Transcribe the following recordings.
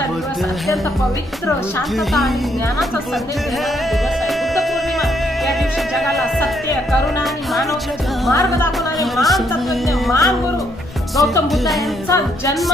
आजचा दिवस अत्यंत पवित्र, शांतता आणि ज्ञानाचा संदेश देणारा दिवस आहे. बुद्ध पौर्णिमा या दिवशी जगाला सत्य, करुणा आणि मानव मार्ग दाखवणारे महान तत्वज्ञ, महान गुरु गौतम बुद्ध यांचा जन्म,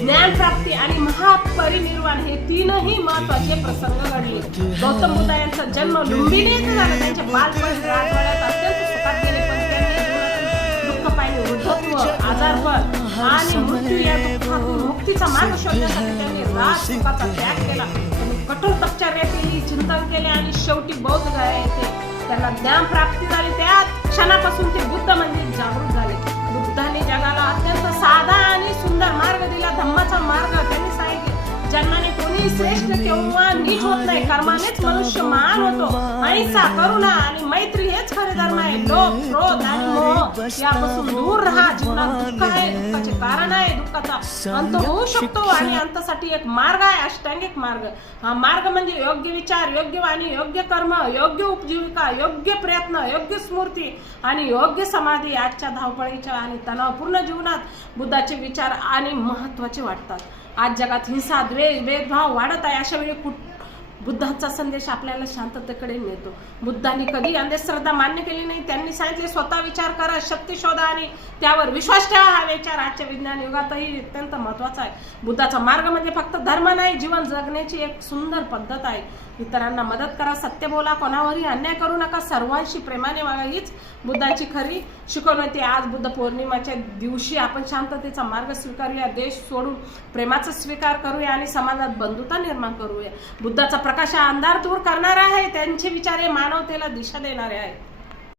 ज्ञान प्राप्ती आणि महापरिनिर्वाण हे तीनही महत्वाचे प्रसंग घडले. गौतम बुद्ध यांचा जन्म लुंबिनी येथे झाला. त्यांचे बालपण राजवाड्यात अत्यंत सुखात गेले, पण त्यांनी जीवनातून दुःख पाहिले. वृद्धत्व, आजारपण आणि मृत्यू या दुःखातून मुक्तीचा मार्ग शोधण्यासाठी त्यांनी राजसुखाचा त्याग केला. त्यांनी कठोर तपश्चर्या केली, चिंतन केले आणि शेवटी बौद्ध गया येथे त्यांना ज्ञान प्राप्ती झाली. त्या क्षणापासून ते बुद्ध मंदिर जागृत झाले. बुद्धांनी जगाला अत्यंत साधा आणि सुंदर मार्ग दिला, धम्माचा मार्ग. त्यांनी सांगितले, जन्माने कोणी श्रेष्ठ किंवा नीच होत नाही, कर्मानेच मनुष्य महान होतो. अहिंसा, करुणा आणि मैत्री हेच खरे धर्म आहे. लोभ, क्रोध आणि मोह यापासून दूर राहा. जीवनात दुःख आहे, दुःखाचे कारण आहे, दुःखाचा अंत होऊ शकतो आणि अंतासाठी एक मार्ग आहे, अष्टांगिक मार्ग. हा मार्ग म्हणजे योग्य विचार, योग्य वाणी, योग्य कर्म, योग्य उपजीविका, योग्य प्रयत्न, योग्य स्मृती आणि योग्य समाधी. आजच्या धावपळीच्या आणि तणावपूर्ण जीवनात बुद्धाचे विचार आणि महत्वाचे वाटतात. आज जगात हिंसा, द्वेष, भेदभाव वाढत आहे. अशा वेळी बुद्धांचा संदेश आपल्याला शांततेकडे नेतो. बुद्धांनी कधी अंधश्रद्धा मान्य केली नाही. त्यांनी सांगितले, स्वतः विचार करा, शक्ती शोधा आणि त्यावर विश्वास ठेवा. हा विचार आजच्या विज्ञान युगातही अत्यंत महत्वाचा आहे. बुद्धाचा मार्ग म्हणजे फक्त धर्म नाही, जीवन जगण्याची एक सुंदर पद्धत आहे. इतरांना मदत करा, सत्य बोला, कोणावरही अन्याय करू नका, सर्वांशी प्रेमाने वागा, हीच बुद्धाची खरी शिकवण होती. आज बुद्ध पौर्णिमेच्या दिवशी आपण शांततेचा मार्ग स्वीकारूया, देश सोडून प्रेमाचा स्वीकार करूया आणि समाजात बंधुता निर्माण करूया. बुद्धाचा प्रकाश हा अंधार दूर करणारा आहे. त्यांचे विचार हे मानवतेला दिशा देणारे आहेत.